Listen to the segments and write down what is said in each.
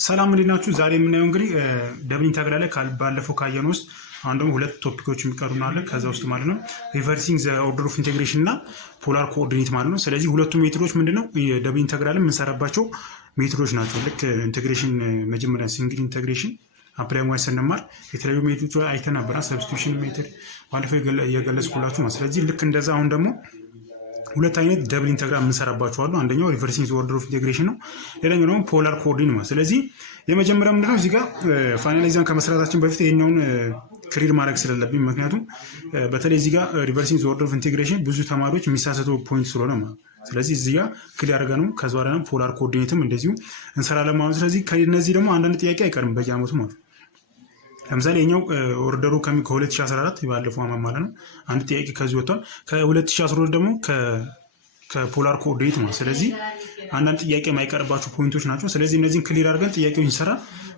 ሰላም እንዴት ናችሁ? ዛሬ የምናየው እንግዲህ ደብል ኢንተግራል ላይ ባለፈው ካየን ውስጥ አሁን ደግሞ ሁለት ቶፒኮች የሚቀሩና አለ ከዛ ውስጥ ማለት ነው ሪቨርሲንግ ዘ ኦርደር ኦፍ ኢንቴግሬሽን እና ፖላር ኮኦርዲኔት ማለት ነው። ስለዚህ ሁለቱ ሜትዶች ምንድነው የደብል ኢንተግራልን የምንሰራባቸው ሜትዶች ናቸው። ልክ ኢንቴግሬሽን መጀመሪያ ሲንግል ኢንቴግሬሽን አፕላይ ዋይ ስንማር የተለያዩ ሜትዶች አይተን ነበር። ሰብስቲቱሽን ሜትድ ባለፈው የገለጽኩላችሁ ነው። ስለዚህ ልክ እንደዛ አሁን ደግሞ ሁለት አይነት ደብል ኢንተግራል የምንሰራባቸው አሉ። አንደኛው ሪቨርሲንግ ዘ ኦርደር ኦፍ ኢንቴግሬሽን ነው። ሌላኛው ደግሞ ፖላር ኮኦርዲኔት ነው። ስለዚህ የመጀመሪያው ምንድነው እዚህ ጋር ፋይናላይዜሽን ከመስራታችን በፊት ይሄኛውን ክሊር ማድረግ ስለሌለብኝ፣ ምክንያቱም በተለይ እዚህ ጋር ሪቨርሲንግ ዘ ኦርደር ኦፍ ኢንቴግሬሽን ብዙ ተማሪዎች የሚሳሳቱ ፖይንት ስለሆነ ማለት ነው። ስለዚህ እዚህ ጋር ክሊር አድርገን ነው ከዛ በኋላ ነው ፖላር ኮኦርዲኔትም እንደዚሁ እንሰራለን ማለት ነው። ስለዚህ ከነዚህ ደግሞ አንዳንድ ጥያቄ አይቀርም በየአመቱ ማለት ነው። ለምሳሌ የኛው ኦርደሩ ከ2014 ባለፈው አመት ማለት ነው አንድ ጥያቄ ከዚህ ወጥቷል። ከ2012 ደግሞ ከፖላር ኮኦርዲኔት ማለት። ስለዚህ አንዳንድ ጥያቄ የማይቀርባቸው ፖይንቶች ናቸው። ስለዚህ እነዚህን ክሊር አድርገን ጥያቄውን እንሰራ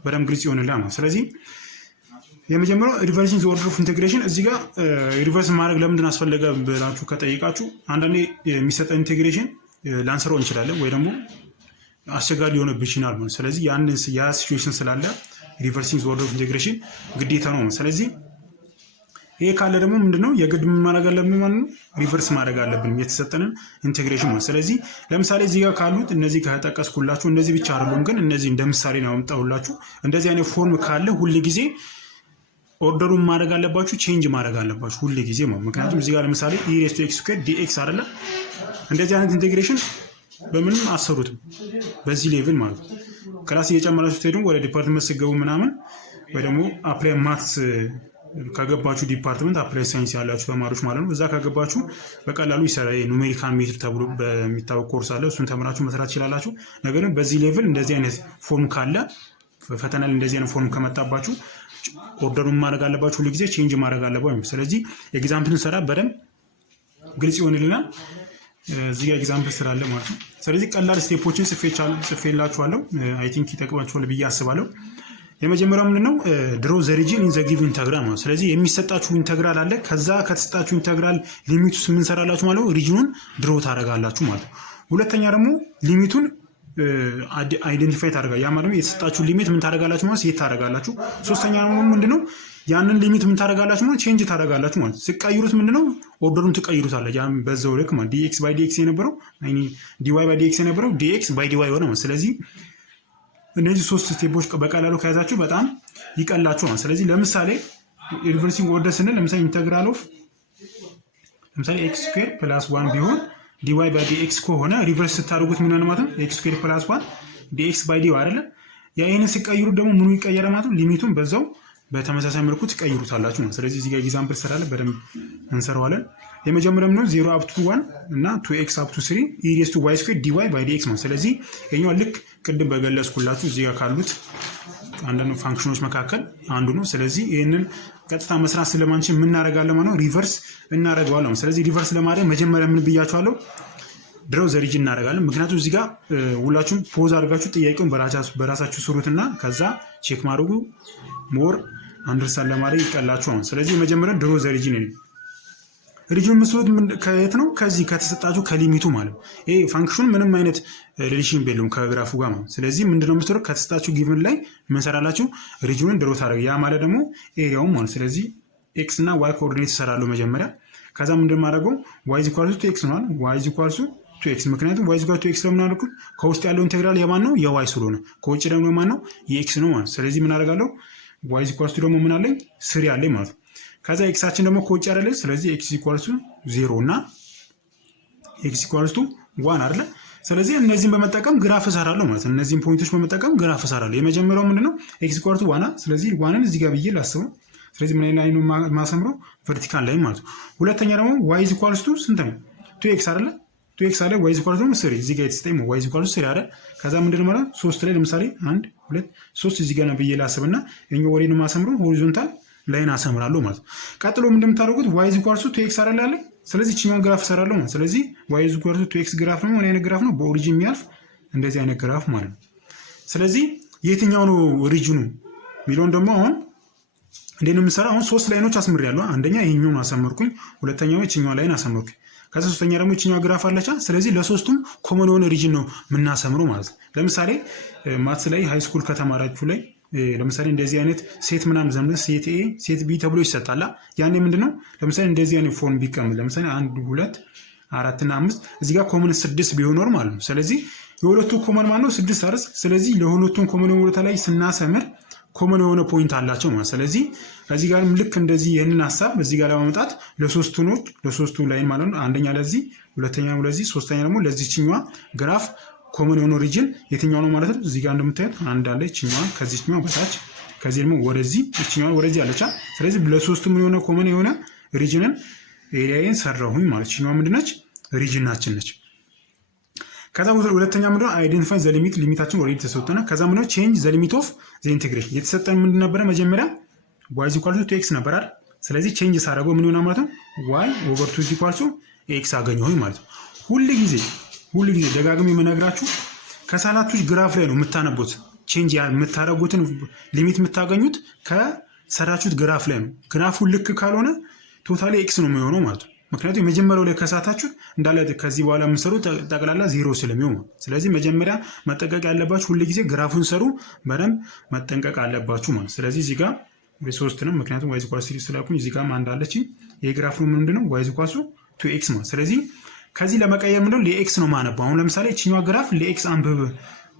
በደንብ ግልጽ ይሆንልናል ማለት። ስለዚህ የመጀመሪያው ሪቨርሲንግ ዘ ኦርደር ኦፍ ኢንቴግሬሽን፣ እዚህ ጋር ሪቨርስ ማድረግ ለምንድን አስፈለገ ብላችሁ ከጠይቃችሁ አንዳንዴ የሚሰጠን ኢንቴግሬሽን ላንሰራው እንችላለን ወይ ደግሞ አስቸጋሪ ሊሆንብን ይችላል ማለት። ስለዚህ ያ ሲቹዌሽን ስላለ ሪቨርሲንግ ዘ ኦርደር ኦፍ ኢንቴግሬሽን ግዴታ ነው። ስለዚህ ይሄ ካለ ደግሞ ምንድነው የግድ ማድረግ አለብን ማለት ነው ሪቨርስ ማድረግ አለብን የተሰጠንን ኢንቴግሬሽን ማለት። ስለዚህ ለምሳሌ እዚህ ጋር ካሉት እነዚህ ከተጠቀስኩላችሁ እነዚህ ብቻ አይደሉም፣ ግን እነዚህ እንደ ምሳሌ ነው ያመጣሁላችሁ። እንደዚህ አይነት ፎርም ካለ ሁሉ ጊዜ ኦርደሩን ማድረግ አለባችሁ፣ ቼንጅ ማድረግ አለባችሁ ሁሉ ጊዜ ማለት። ምክንያቱም እዚህ ጋር ለምሳሌ e raised to x squared dx አይደለ? እንደዚህ አይነት ኢንቴግሬሽን በምንም አሰሩትም በዚህ ሌቭል ማለት ነው። ክላስ እየጨመራችሁ ስትሄዱ ወደ ዲፓርትመንት ስትገቡ ምናምን ወይ ደግሞ አፕላይ ማትስ ከገባችሁ ዲፓርትመንት አፕላይ ሳይንስ ያላችሁ ተማሪዎች ማለት ነው እዛ ከገባችሁ በቀላሉ ይሰራል። ኑሜሪካል ሜትድ ተብሎ በሚታወቅ ኮርስ አለ፣ እሱን ተምራችሁ መስራት ትችላላችሁ። ነገር ግን በዚህ ሌቭል እንደዚህ አይነት ፎርም ካለ ፈተና ላይ እንደዚህ አይነት ፎርም ከመጣባችሁ ኦርደሩን ማድረግ አለባችሁ፣ ሁሉ ጊዜ ቼንጅ ማድረግ አለባችሁ። ስለዚህ ኤግዛምፕልን ሰራ በደንብ ግልጽ ይሆንልናል። እዚህ ጋር ኤግዛምፕል ስላለ ማለት ነው። ስለዚህ ቀላል ስቴፖችን ጽፌላችኋለሁ። አይ ቲንክ ይጠቅማችኋል ብዬ አስባለሁ። የመጀመሪያው ምንድነው ድሮ ዘ ሪጅን ኢን ዘ ጊቭን ኢንተግራል ነው። ስለዚህ የሚሰጣችሁ ኢንተግራል አለ። ከዛ ከተሰጣችሁ ኢንተግራል ሊሚት ውስጥ ምን ሰራላችሁ ማለት ነው ሪጅኑን ድሮ ታደርጋላችሁ ማለት ነው። ሁለተኛ ደግሞ ሊሚቱን አይደንቲፋይ ታደርጋላችሁ። ያ ማለት የተሰጣችሁ ሊሚት ምን ታደርጋላችሁ ማለት የት ታደርጋላችሁ። ሶስተኛ ደግሞ ምንድነው ያንን ሊሚት ምን ታደርጋላችሁ ማለት ቼንጅ ታደርጋላችሁ ማለት ሲቀይሩት ምንድነው ኦርደሩን ትቀይሩታላችሁ። ያ በዛው ልክ ማለት dx by dx የነበረው dy by dx የነበረው dx by dy ሆነ ማለት። ስለዚህ እነዚህ ሶስት ስቴፖች በቀላሉ ከያዛችሁ በጣም ይቀላችሁ ነው። ስለዚህ ለምሳሌ ሪቨርሲንግ ኦርደር ስንል ለምሳሌ ኢንተግራል ኦፍ ለምሳሌ x ስኩዌር ፕላስ 1 ቢሆን dy by dx ከሆነ ሪቨርስ ስታደርጉት ምን ነው ማለት ነው x ስኩዌር ፕላስ 1 dx by dy አይደለ? ያ ይሄን ሲቀይሩት ደግሞ ምኑ ይቀየራል ማለት ነው ሊሚቱን በዛው በተመሳሳይ መልኩ ትቀይሩታላችሁ ነው። ስለዚህ እዚህ ጋር ኤግዛምፕል ስላለ በደንብ እንሰራዋለን። የመጀመሪያው ነው 0 up to 1 እና 2x up to 3 e raised to y squared dy by dx ነው። ስለዚህ የኛው ልክ ቅድም በገለጽኩላችሁ እዚህ ጋር ካሉት አንዳንድ ፋንክሽኖች መካከል አንዱ ነው። ስለዚህ ይሄንን ቀጥታ መስራት ስለማንችል ምን እናደርጋለን ማለት ነው ሪቨርስ እናደርገዋለን። ስለዚህ ሪቨርስ ለማድረግ መጀመሪያ ምን ብያችኋለሁ ድሮ ዘ ሪጅን እናደርጋለን። ምክንያቱም እዚህ ጋር ሁላችሁም ፖዝ አድርጋችሁ ጥያቄውን በራሳችሁ ስሩትና ከዛ ቼክ ማድረጉ ሞር አንደርስታንድ ለማድረግ ይቀላችኋል። ስለዚህ መጀመሪያ ድሮ ዘ ሪጅን ነው። ሪጅን መስሎት ከየት ነው ከዚህ ከተሰጣችሁ ከሊሚቱ ማለት ነው። ይሄ ፋንክሽን ምንም አይነት ሪሌሽን የለውም ከግራፉ ጋር ማለት። ስለዚህ ምንድነው የምትሰሩት ከተሰጣችሁ ጊቭን ላይ መንሰራላችሁ ሪጅኑን ድሮ ታደርጉ። ያ ማለት ደግሞ ኤሪያው ማለት። ስለዚህ ኤክስ እና ዋይ ኮኦርዲኔት ይሰራሉ መጀመሪያ። ከዛ ምንድነው ማድረገው y = to x ነው ማለት y = to x። ምክንያቱም y = to x ለምን አልኩ ከውስጥ ያለው ኢንቴግራል የማን ነው የy ስለሆነ ከውጭ ደግሞ የማን ነው የx ነው ማለት። ስለዚህ ምን አደርጋለሁ y = ደግሞ ምን አለኝ 3 አለኝ ማለት ነው። ከዛ ኤክሳችን ደግሞ ከውጭ አይደለ? ስለዚህ x = 0 እና x = 1 አይደለ? ስለዚህ እነዚህን በመጠቀም ግራፍ እሰራለሁ ማለት ነው። እነዚህን ፖይንቶች በመጠቀም ግራፍ እሰራለሁ። የመጀመሪያው ምንድነው x = 1። ስለዚህ 1ን እዚህ ጋር ብዬ ላስበው። ስለዚህ ምን ላይ ነው ማሰምረው ቨርቲካል ላይ ማለት ነው። ሁለተኛ ደግሞ y = ስንት ነው 2x አይደለ? 2x አለ y = 3 እዚህ ጋር የተሰጠኝ y = 3 አይደል? ከዛ ምንድነው ማለት 3 ላይ ለምሳሌ 1 2 3 እዚህ ጋር ነው ብዬ ላስብና የኛው ወሬ ነው ማሰምረው ሆሪዞንታል ላይን አሰምራለሁ ማለት ነው። ቀጥሎ ምንድነው የምታደርጉት y = 2x አይደል? ስለዚህ እቺኛውን ግራፍ እሰራለሁ ማለት። ስለዚህ y = 2x ግራፍ ነው ምን አይነት ግራፍ ነው በኦሪጂን የሚያልፍ እንደዚህ አይነት ግራፍ ማለት ነው። ስለዚህ የትኛው ነው ኦሪጂኑ የሚለውን ደግሞ አሁን እንዴት ነው የምሰራው? አሁን 3 ላይኖች አስምሬያለሁ። አንደኛ ይሄኛውን አሰመርኩኝ፣ ሁለተኛው እቺኛው ላይን አሰመርኩኝ። ከዛ ሶስተኛ ደግሞ እቺኛው ግራፍ አለቻ። ስለዚህ ለሶስቱም ኮመን የሆነ ሪጅን ነው የምናሰምረው ማለት ነው። ለምሳሌ ማትስ ላይ ሃይ ስኩል ከተማራችሁ ላይ ለምሳሌ እንደዚህ አይነት ሴት ምናምን ዘምነ ሴት ኤ ሴት ቢ ተብሎ ይሰጣላ። ያኔ ምንድነው ለምሳሌ እንደዚህ አይነት ፎርም ቢቀመጥ ለምሳሌ 1 2 4 እና 5 እዚህ ጋር ኮመን 6 ቢሆን ኖር ማለት ነው። ስለዚህ የሁለቱ ኮመን ማለት ነው 6 አይደል? ስለዚህ ለሁለቱም ኮመን የሆነ ቦታ ላይ ስናሰምር ኮመን የሆነ ፖይንት አላቸው ማለት። ስለዚህ እዚህ ጋርም ልክ እንደዚህ ይሄንን ሐሳብ እዚህ ጋር ለማምጣት ለሶስቱ ላይን ማለት ነው አንደኛ ለዚህ ሁለተኛ ለዚህ ሶስተኛ ደግሞ ለዚህኛዋ ግራፍ ኮመን የሆነ ሪጅን የትኛው ነው ማለት ነው። እዚህ ጋር እንደምታዩት አንድ አለ እቺኛዋ ከዚህኛዋ በታች ከዚህ ደግሞ ወደዚህ እቺኛዋ ወደዚህ አለቻ። ስለዚህ ለሶስቱም የሆነ ኮመን የሆነ ሪጅንን ኤሪያዬን ሰራሁኝ ማለት እቺኛዋ ምንድነች ሪጅናችን ነች። ከዛ ሁለተኛ ምንድነው አይደንቲፋይ ዘ ሊሚት ሊሚታችን ኦሬዲ ተሰጥቶና ከዛ ምንድነው ቼንጅ ዘ ሊሚት ኦፍ ዘ ኢንቴግሬሽን የተሰጠን ምንድን ነበረ መጀመሪያ y = to x ነበር አይደል? ስለዚህ ቼንጅ ሳደርገው ምን ይሆናል ማለት ነው y / 2 = x አገኘሁኝ ማለት ነው። ሁሉ ጊዜ ደጋግሜ የምነግራችሁ ከሳላችሁ ግራፍ ላይ ነው የምታነቡት። ቼንጅ የምታደርጉትን ሊሚት የምታገኙት ከሰራችሁት ግራፍ ላይ ነው። ግራፉ ልክ ካልሆነ ቶታሊ ኤክስ ነው የሚሆነው ማለት ነው። ምክንያቱም የመጀመሪያው ላይ ከሳታችሁ እንዳለ ከዚህ በኋላ የምሰሩ ጠቅላላ ዜሮ ስለሚሆን፣ ስለዚህ መጀመሪያ መጠንቀቅ ያለባችሁ ሁሉ ጊዜ ግራፉን ሰሩ በደንብ መጠንቀቅ አለባችሁ ማለት። ስለዚህ እዚህ ጋር ሶስት ነው ምክንያቱም y = 3 ስላልኩኝ እዚህ ጋር አንድ አለች። የግራፉ ምንድነው y = to x ማለት። ስለዚህ ከዚህ ለመቀየር ምንድነው ለኤክስ ነው ማነባው። አሁን ለምሳሌ እቺኛዋ ግራፍ ለኤክስ አንብብ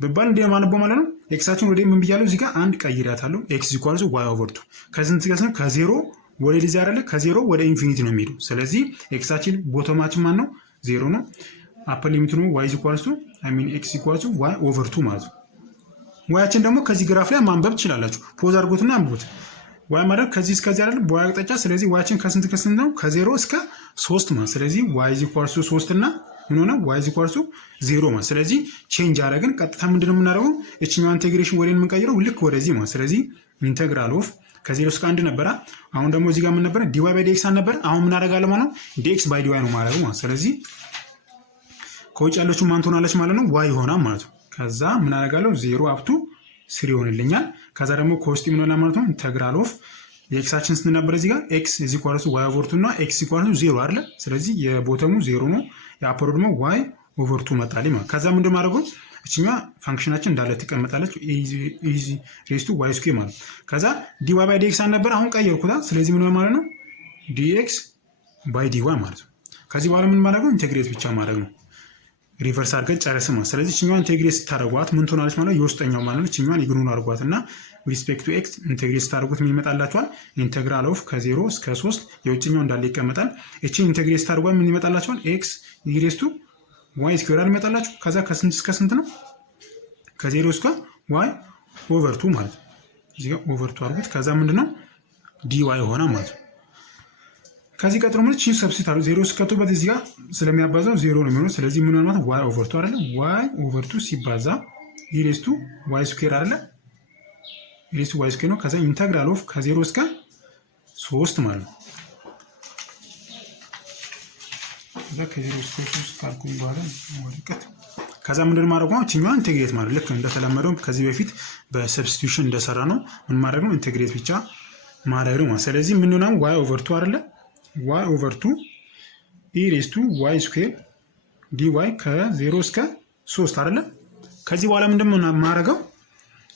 በባል እንደ ማነባው ማለት ነው። ኤክሳችን ወደ ምን ብያለሁ እዚህ ጋር አንድ ቀይራታለሁ x = y/2 ከስንት ጋር ነው ከዜሮ ወደ ሊዝ አይደለ ከዜሮ ወደ ኢንፊኒቲ ነው የሚሄደው። ስለዚህ ኤክሳችን ቦቶማችን ማን ነው ዜሮ ነው። አፐር ሊሚቱ ነው y = x = y/2 ማለት ነው። ዋያችን ደግሞ ከዚህ ግራፍ ላይ ማንበብ ትችላላችሁ። ፖዝ አድርጉትና አንብቡት። y ማለት ከዚህ እስከዚህ አይደል በy አቅጣጫ። ስለዚህ ዋያችን ከስንት ነው ከዜሮ እስከ 3 ማለት። ስለዚህ y = 3 እና ምን ሆነ y = 0 ማለት። ስለዚህ ቼንጅ አደረግን ቀጥታ ምንድነው የምናደርገው እቺኛው ኢንቴግሬሽን ወዴን የምንቀይረው ልክ ወደዚህ ማለት። ስለዚህ ኢንተግራል ኦፍ ከዜሮ እስከ 1 ነበር። አሁን ደግሞ እዚህ ጋር ምን ነበር dy/dx ነበር። አሁን ምን አደርጋለሁ ማለት ነው dx/dy ነው ማለት ነው። ስለዚህ ከውጭ ያለችው ማን ትሆናለች ማለት ነው y ይሆናል ማለት ነው። ከዛ ምን አደርጋለሁ 0 አፕ ቱ 3 ይሆንልኛል። ከዛ ደግሞ ከውስጥ ምን ሆነ ማለት ነው ኢንተግራል ኦፍ የኤክሳችን ስንት ነበር እዚህ ጋር x = y/2 እና x = 0 አይደለ? ስለዚህ የቦተሙ 0 ነው የአፐሩ ደግሞ y/2 መጣልኝ ማለት። ከዛ ምንድነው ማድረገው እቺኛ ፋንክሽናችን እንዳለ ትቀመጣለች e⁻² ማለት። ከዛ dy/dx ነበር አሁን ቀየርኩታ። ስለዚህ ምን ማለት ነው dx/dy ማለት ነው። ከዚህ በኋላ ምን ማድረግ ነው ኢንቴግሬት ብቻ ማድረግ ነው። ሪቨርስ አድርገን ጨረስን ማለት። ስለዚህ እቺኛዋን ኢንቴግሬት ስታደርጓት ምን ትሆናለች ማለት የውስጠኛው ማለት ነው። እቺኛዋን ኢግኖር አድርጓትና ሪስፔክት ቱ ኤክስ ኢንቴግሬት ስታደርጉት ምን ይመጣላችኋል ኢንተግራል ኦፍ ከ0 እስከ 3 የውጭኛው እንዳለ ይቀመጣል። እቺን ኢንቴግሬት ስታደርጓት ምን ይመጣላችኋል x y² ይመጣላችሁ። ከዛ ከስንት እስከ ስንት ነው ከ0 እስከ y/2 ማለት ነው። እዚህ ጋር /2 አድርጉት። ከዛ ምንድነው dy ሆነ ማለት ነው። ከዚህ ቀጥሎ ምን ቺ ሰብስቲት አሉ 0 እስከቱበት እዚህ ጋር ስለሚያባዛው 0 ነው የሚሆነው። ስለዚህ ምን ማለት y/2 አይደለ y/2 ሲባዛ y² አይደለ y² ነው። ከዛ ኢንተግራል ኦፍ ከ0 እስከ 3 ማለት ነው። ከዛ ከ0 እስከ 3 ካልኩኝ በኋላ ወደቀት ከዛ ምንድን ማድረግ ነው እቺኛዋን ኢንቴግሬት ማድረግ ልክ እንደተለመደው ከዚህ በፊት በሰብስቲቱሽን እንደሰራ ነው ምን ማድረግ ነው ኢንቴግሬት ብቻ ማድረግ ነው። ስለዚህ ምን ነው y/2 አይደለ y/2 e⁻² dy ከ0 እስከ 3 አይደለ። ከዚህ በኋላ ምንድነው ማድረገው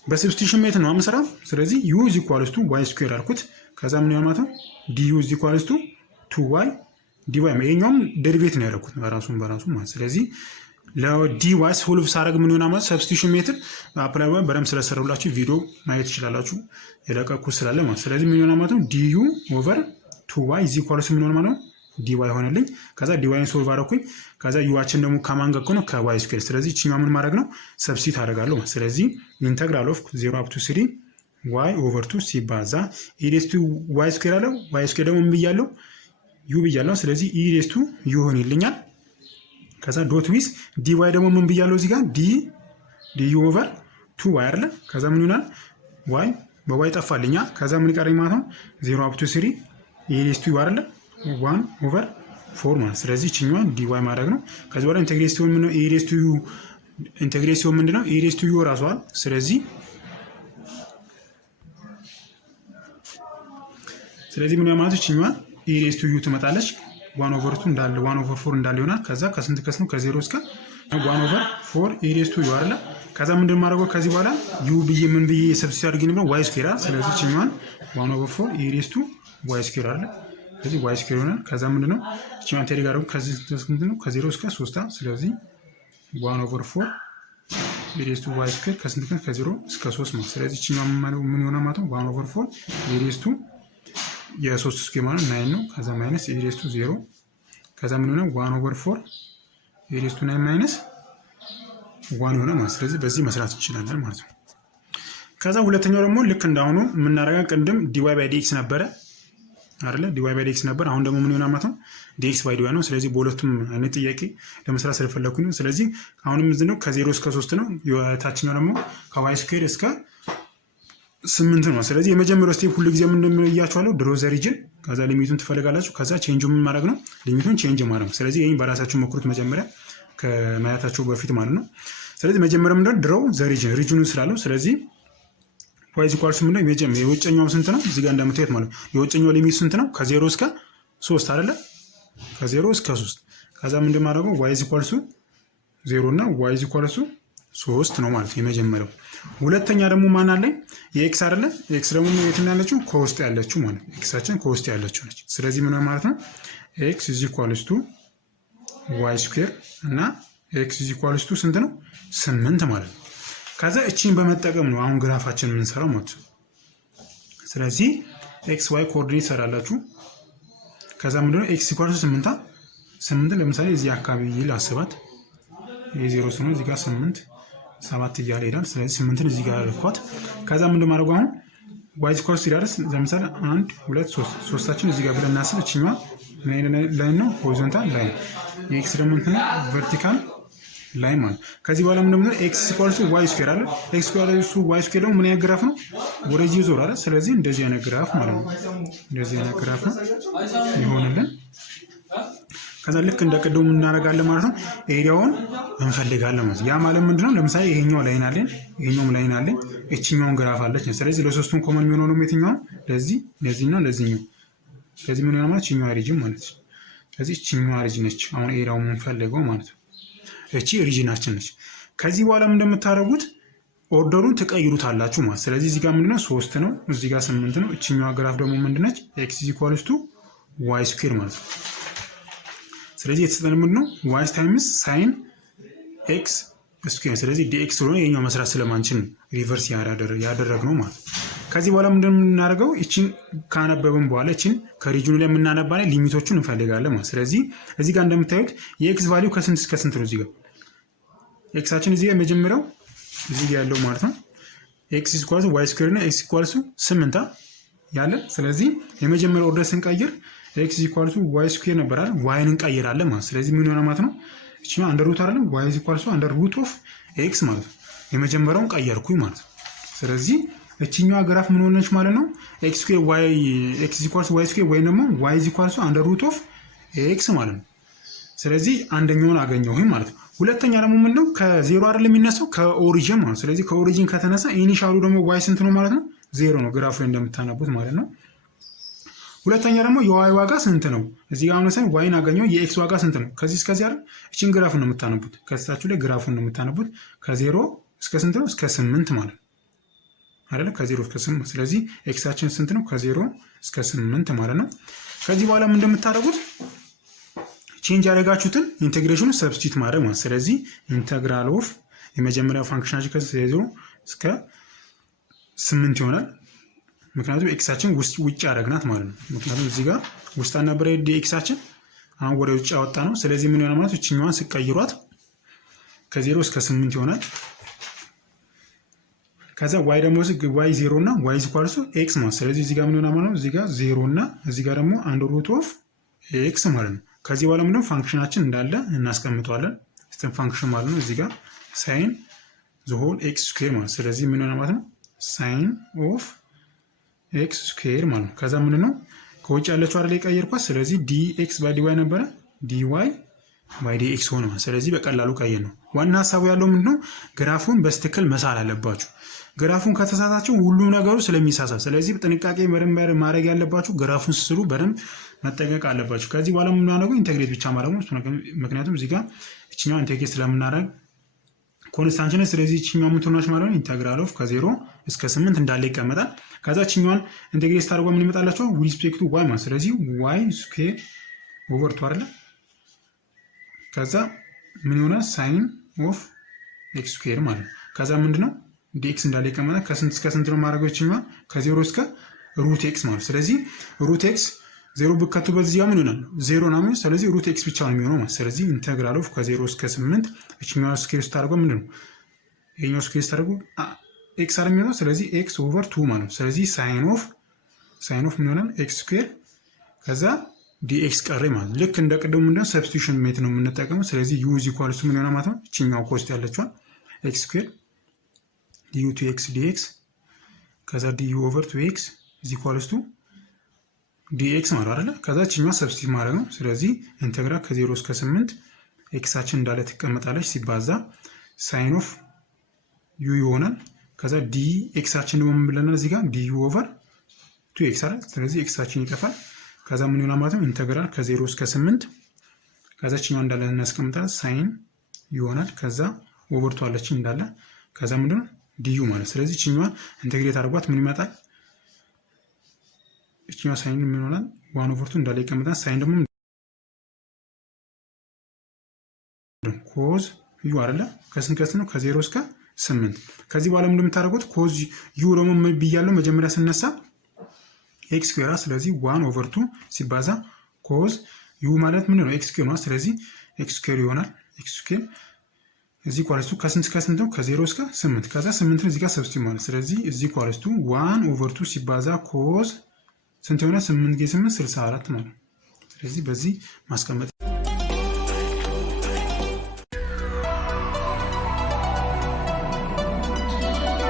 በሰብስቲቱሽን ሜተድ ነው የምሰራው። ስለዚህ u = y² አልኩት። ከዛ ምን ይሆናል ማለት ነው du = 2y dy ይሄኛውም ዴሪቬት ነው ያደረኩት በራሱ ማለት። ስለዚህ ለdy ሶልቭ ሳደርግ ምን ይሆናል ማለት ሰብስቲቱሽን ሜተድ አፕላይ በደምብ ስለሰራሁላችሁ ቪዲዮ ማየት ትችላላችሁ የለቀኩት ስላለ ማለት። ስለዚህ ምን ይሆናል ማለት ነው du/2y = ምን ይሆናል ማለት ነው dy ሆነልኝ። ከዛ dy ሶልቭ አደረኩኝ። ከዛ yuአችን ደግሞ ከማን ጋር ነው ከy²። ስለዚህ እቺኛው ምን ማድረግ ነው ሰብስቲት አደርጋለሁ። ስለዚህ ኢንተግራል ኦፍ 0 up to 3 y/2 ሲባዛ e⁻² አለ y² ደግሞ ምን ብያለሁ ዩ ብያለሁ። ስለዚህ e⁻u ይሆንልኛል። ከዛ ዶት ዊዝ dy ደግሞ ምን ብያለሁ እዚህ ጋር du/2y አይደለ። ከዛ ምን ይሆናል y በy ጠፋልኛ። ከዛ ምን ይቀረኝ ማለት ነው 0 up to 3 e⁻u አይደለ 1/4 ማለት። ስለዚህ እቺኛዋን dy ማድረግ ነው። ከዚህ በኋላ ኢንቴግሬሽን ምን ነው e⁻u ኢንቴግሬሽን ምንድነው e⁻u ራሷል። ስለዚህ ምን ማለት እቺኛዋን e⁻u ትመጣለች። 1/2 እንዳለ 1/4 እንዳለ ይሆናል። ከዛ ከስንት ከስንት ነው ከ0 እስከ 1/4 e⁻ አይደለ? ከዛ ምንድን ማድረገው ከዚህ በኋላ ዩ ብዬ ምን ብዬ ሰብስቲት አድርጌ ነው y ስኩዌር አይደል? ስለዚህ እችኛዋን 1/4 e⁻y ስኩዌር አይደለ? ስለዚህ y ስኩዌር ይሆናል። ከዛ ምንድነው እችኛዋን ቴሪ ጋር ከዚህ ምንድነው ከ0 እስከ 3 ስለዚህ 1/4 e⁻y ስኩዌር ከስንት ከ0 እስከ 3 ነው። ስለዚህ እችኛዋን ምን ይሆናል ማለት ነው 1/4 e⁻ የ3 ስኩዌር ማለት 9 ነው። ከዛ ማይነስ e⁻0 ከዛ ምን ሆነ 1/4 e⁻9 ማይነስ 1 ሆነ ማለት። ስለዚህ በዚህ መስራት እንችላለን ማለት ነው። ከዛ ሁለተኛው ደግሞ ልክ እንዳሁኑ የምናደርገው ቅድም dy/dx ነበረ አይደለ? dy/dx ነበር። አሁን ደግሞ ምን ይሆናል ማለት ነው dx/dy ነው። ስለዚህ በሁለቱም አይነት ጥያቄ ለመስራት ስለፈለኩኝ ነው። ስለዚህ አሁንም ምንድን ነው ከ0 እስከ 3 ነው። የታችኛው ደግሞ ከy ስኩዌር እስከ 8 ነው። ስለዚህ የመጀመሪያው ስቴፕ ሁሉ ጊዜ ምን እንደምንያያችኋለሁ ድሮ ዘ ሪጅን ከዛ ሊሚቱን ትፈልጋላችሁ። ከዛ ቼንጁን ምን ማድረግ ነው ሊሚቱን ቼንጅ ማድረግ ነው። ስለዚህ ይሄን በራሳችሁ ሞክሩት መጀመሪያ ከማያታችሁ በፊት ማለት ነው። ስለዚህ መጀመሪያ ምንድነው ድሮ ዘ ሪጅን ስላለው ስለዚህ y ኢኳልስ ምን ነው የውጨኛው ስንት ነው እዚህ ጋር እንደምታዩት ማለት ነው። የውጨኛው ሊሚት ስንት ነው ከ0 እስከ 3 አይደለ? ከ0 እስከ 3 ከዛ ምንድን ማድረገው y ኢኳልስ 0 እና y ኢኳልስ 3 ነው ማለት ነው የመጀመሪያው። ሁለተኛ ደግሞ ማን አለኝ የኤክስ አይደለ? ኤክስ ደግሞ የት ነው ያለችው ከውስጥ ያለችው ማለት ነው። ኤክሳችን ከውስጥ ያለችው ነች። ስለዚህ ምን ማለት ነው ኤክስ ኢኳልስ ቱ y ስኩዌር እና ኤክስ ኢኳልስ ቱ ስንት ነው 8 ማለት ነው። ከዛ እቺን በመጠቀም ነው አሁን ግራፋችን የምንሰራው ማለት ነው። ስለዚህ ኤክስ ዋይ ኮኦርዲኔት ሰራላችሁ። ከዛ ምንድነው ኤክስ ኢኳልስ 8 ለምሳሌ እዚህ አካባቢ ላስባት የ0 ስለሆነ እዚህ ጋር 8 7 እያለ ይሄዳል። ስለዚህ 8ን እዚህ ጋር ልኳት። ከዛ ምንድነው ማድረጉ አሁን y ኢኳልስ ሲደርስ ለምሳሌ 1 2 3 ሶስታችን እዚህ ጋር ብለን እናስብ። እቺኛዋ ላይን ነው ሆሪዞንታል ላይን የኤክስ ደግሞ እንትን ቨርቲካል ላይን ማለት። ከዚህ በኋላ ምንድነው ኤክስ ኢኳልስ y ስኩዌር አለ። ኤክስ ኢኳልስ y ስኩዌር ደግሞ ምን አይነት ግራፍ ነው ወደዚህ ዞር አለ። ስለዚህ እንደዚህ አይነት ግራፍ ማለት ነው። እንደዚህ አይነት ግራፍ ነው ይሆንልን። ከዛ ልክ እንደቀደሙ እናደርጋለን ማለት ነው። ኤሪያውን እንፈልጋለን ማለት ያ ማለት ምንድነው ለምሳሌ ይሄኛው ላይን አለን ይሄኛውም ላይን አለን እቺኛውን ግራፍ አለች። ስለዚህ ለሶስቱም ኮመን የሚሆነው ነው የትኛው ለዚህ ለዚህና ለዚህኛው። ስለዚህ ምን ይሆናል ማለት እቺኛው ሪጅን ማለት ነው። ስለዚህ እቺኛው ሪጅን ነች አሁን ኤሪያውን እንፈልገው ማለት ነው። እቺ ሪጅናችን ነች። ከዚህ በኋላ ምን እንደምታደርጉት ኦርደሩን ትቀይሩታላችሁ ማለት። ስለዚህ እዚህ ጋር ምንድነው 3 ነው እዚህ ጋር 8 ነው። እቺኛው ግራፍ ደግሞ ምንድነች x ኢኳልስ ቱ y ስኩዌር ማለት ነው። ስለዚህ የተሰጠን ምንድነው y ታይምስ ሳይን x ስኩዌር። ስለዚህ dx ስለሆነ የኛው መስራት ስለማንችል ሪቨርስ ያደረግነው ማለት። ከዚህ በኋላ ምንድነው የምናደርገው እቺን ካነበብን በኋላ እቺን ከሪጅኑ ላይ የምናነባለ ሊሚቶቹን እንፈልጋለን ማለት። ስለዚህ እዚህ ጋር እንደምታዩት የኤክስ ቫልዩ ከስንት እስከ ስንት ነው? እዚህ ጋር ኤክሳችን እዚህ ጋር መጀመሪያው እዚህ ጋር ያለው ማለት ነው ኤክስ ኢኳልስ ዋይ ስኩዌር እና ኤክስ ኢኳልስ 8 ያለ። ስለዚህ የመጀመሪያው ኦርደር ስንቀይር ኤክስ ኢኳልስ ዋይ ስኩዌር ነበር አይደል? ዋይን እንቀይራለን ማለት። ስለዚህ ምን ይሆናል ማለት ነው እቺ አንደር ሩት አይደል? ዋይ ኢኳልስ አንደር ሩት ኦፍ ኤክስ ማለት ነው። የመጀመሪያውን ቀየርኩኝ ማለት ነው። ስለዚህ እቺኛዋ ግራፍ ምን ሆነች ማለት ነው ኤክስ ስኩዌር ዋይ ኤክስ ኢኳልስ ዋይ ስኩዌር ወይ ደግሞ ዋይ ኢኳልስ አንደር ሩት ኦፍ ኤክስ ማለት ነው። ስለዚህ አንደኛውን አገኘሁኝ ማለት ነው። ሁለተኛ ደግሞ ምንድነው ከዜሮ አይደል የሚነሳው ከኦሪጂን ማለት። ስለዚህ ከኦሪጂን ከተነሳ ኢኒሻሉ ደግሞ ዋይ ስንት ነው ማለት ነው 0 ነው ግራፉ ላይ እንደምታነቡት ማለት ነው። ሁለተኛ ደግሞ የዋይ ዋጋ ስንት ነው? እዚህ ጋር አሁን ዋይን አገኘው የኤክስ ዋጋ ስንት ነው? ከዚህ እስከዚህ አይደል? እቺን ግራፉን ነው የምታነቡት። ከስታችሁ ላይ ግራፉን ነው የምታነቡት። ከ0 እስከ ስንት ነው? እስከ 8 ማለት ነው አይደለ? ከ0 እስከ 8። ስለዚህ ኤክሳችን ስንት ነው? ከ0 እስከ 8 ማለት ነው። ከዚህ በኋላ ምን እንደምታደርጉት ቼንጅ ያደረጋችሁትን ኢንቴግሬሽኑ ሰብስቲት ማድረግ ማለት። ስለዚህ ኢንተግራል ኦፍ የመጀመሪያው ፋንክሽናችን ከ0 እስከ 8 ይሆናል። ምክንያቱም ኤክሳችን ውጭ ያደረግናት ማለት ነው። ምክንያቱም እዚህ ጋር ውስጥ አልነበረ ኤክሳችን አሁን ወደ ውጭ ያወጣ ነው። ስለዚህ ምን ይሆናል ማለት እችኛዋን ስቀይሯት ከ0 እስከ 8 ይሆናል። ከዛ ዋይ ደግሞ ዋይ 0 እና ዋይ ኢኳልስ ኤክስ ማለት። ስለዚህ እዚህ ጋር ምን ይሆናል ማለት ነው እዚህ ጋር 0 እና እዚህ ጋር ደግሞ አንደር ሩት ኦፍ ኤክስ ማለት ነው። ከዚህ በኋላ ምንድነው ፋንክሽናችን እንዳለ እናስቀምጠዋለን። ሲስተም ፋንክሽን ማለት ነው እዚህ ጋር ሳይን ዘ ሆል ኤክስ ስኩዌር ማለት። ስለዚህ ምን ይሆናል ማለት ነው ሳይን ኦፍ ኤክስ ስኩዌር ማለት ነው። ከዛ ምንድነው ከውጭ ያለችው አይደል የቀየርኳት። ስለዚህ ዲኤክስ ባይ ዲዋይ ነበረ ዲዋይ ባይ ዲኤክስ ሆነ ማለት። ስለዚህ በቀላሉ ቀየር ነው። ዋና ሀሳቡ ያለው ምንድነው ግራፉን በስትክክል መሳል አለባችሁ። ግራፉን ከተሳታችሁ ሁሉም ነገሩ ስለሚሳሳት፣ ስለዚህ ጥንቃቄ በደንብ ማድረግ ያለባችሁ ግራፉን ስስሉ በደንብ መጠንቀቅ አለባችሁ። ከዚህ በኋላ የምናደርገው ኢንቴግሬት ብቻ ማድረግ ነው። ምክንያቱም እዚህ ጋር እችኛው ኢንቴግሬት ስለምናደርግ ኮንስታንት ነች። ስለዚህ እችኛው ምን ትሆናለች ማለት ነው? ኢንተግራል ኦፍ ከ0 እስከ 8 እንዳለ ይቀመጣል። ከዛ እችኛዋን ኢንቴግሬት ስታደርጓ ምን ይመጣላችኋል? ዊዝ ሪስፔክት ቱ ዋይ ማለት ስለዚህ ዋይ ስኩዌር ኦቨር 2 አይደለ? ከዛ ምን ይሆናል? ሳይን ኦፍ ኤክስ ስኩዌር ማለት ነው። ከዛ ምንድነው ዲኤክስ እንዳለ ይቀመጣል። ከስንት እስከ ስንት ነው ማድረገው? እችኛዋን ከ0 እስከ ሩት ኤክስ ማለት ስለዚህ ሩት ኤክስ 0 ብከቱ በዚህ ምን ይሆናል? 0 ነው። ስለዚህ ሩት ኤክስ ብቻ ነው የሚሆነው ማለት ስለዚህ ኢንተግራል ኦፍ ከ0 እስከ 8 እችኛዋ ስኩዌር ስታደርገው ምንድነው ይሄኛው ስኩዌር ስታደርገው ኤክስ አይደል የሚሆነው? ስለዚህ ኤክስ ኦቨር 2 ማለት ነው። ስለዚህ ሳይን ኦፍ ምን ይሆናል? ኤክስ ስኩዌር ከዛ ዲኤክስ ቀረ ማለት ልክ እንደ ቅድሙ ምንድነው ሰብስቲቱሽን ሜት ነው የምንጠቀመው። ስለዚህ ዩ ኢዝ ኢኳልስ ምን ይሆናል ማለት ነው? እችኛው ኮስት ያለችዋን ኤክስ ስኩዌር ዲዩ ቱ ኤክስ ዲኤክስ ከዛ ዲዩ ኦቨር 2ኤክስ ኢዝ ኢኳልስ ቱ ዲኤክስ ማለት አይደለ? ከዛ እችኛዋ ሰብስቲት ማድረግ ነው። ስለዚህ ኢንተግራል ከ0 እስከ 8 ኤክሳችን እንዳለ ትቀመጣለች ሲባዛ ሳይን ኦፍ ዩ ይሆናል። ከዛ ዲ ኤክሳችን ደግሞ ምን ብለናል እዚህ ጋር ዲዩ ኦቨር 2ኤክስ አይደል? ስለዚህ ኤክሳችን ይጠፋል። ከዛ ምን ይሆናል ማለት ነው? ኢንተግራል ከ0 እስከ 8 ከዛ እችኛዋ እንዳለ እናስቀምጣለን ሳይን ይሆናል። ከዛ ኦቨር 2 አለች እንዳለ ከዛ ምንድነው ዲዩ ማለት ስለዚህ እችኛዋ ኢንተግሬት አድርጓት ምን ይመጣል? እችኛዋ ሳይን ምን ይሆናል? 1 ኦቨር 2 እንዳለ ይቀመጣል። ሳይን ደግሞ ኮዝ ዩ አይደለ? ከስንት ነው? ከ0 እስከ 8 ከዚህ በኋላ ምንድነው የምታደርጉት? ኮዝ ዩ ደግሞ ምን ብያለሁ መጀመሪያ ስነሳ ኤክስ ስኩዌር። ስለዚህ 1 ኦቨር 2 ሲባዛ ኮዝ ዩ ማለት ምን ነው? ኤክስ ስኩዌር ነው። ስለዚህ ኤክስ ስኩዌር ይሆናል። ኤክስ ስኩዌር እዚህ ኳልስቱ ከስንት እስከ ስንት ነው? ከ0 እስከ 8 ከዛ 8 እዚህ ጋር ሰብስቲት ማለት ስለዚህ እዚህ ኳልስቱ 1 ኦቨር 2 ሲባዛ ኮዝ ስንት ይሆናል? 8 ጊዜ 8 64 ማለት ነው። ስለዚህ በዚህ ማስቀመጥ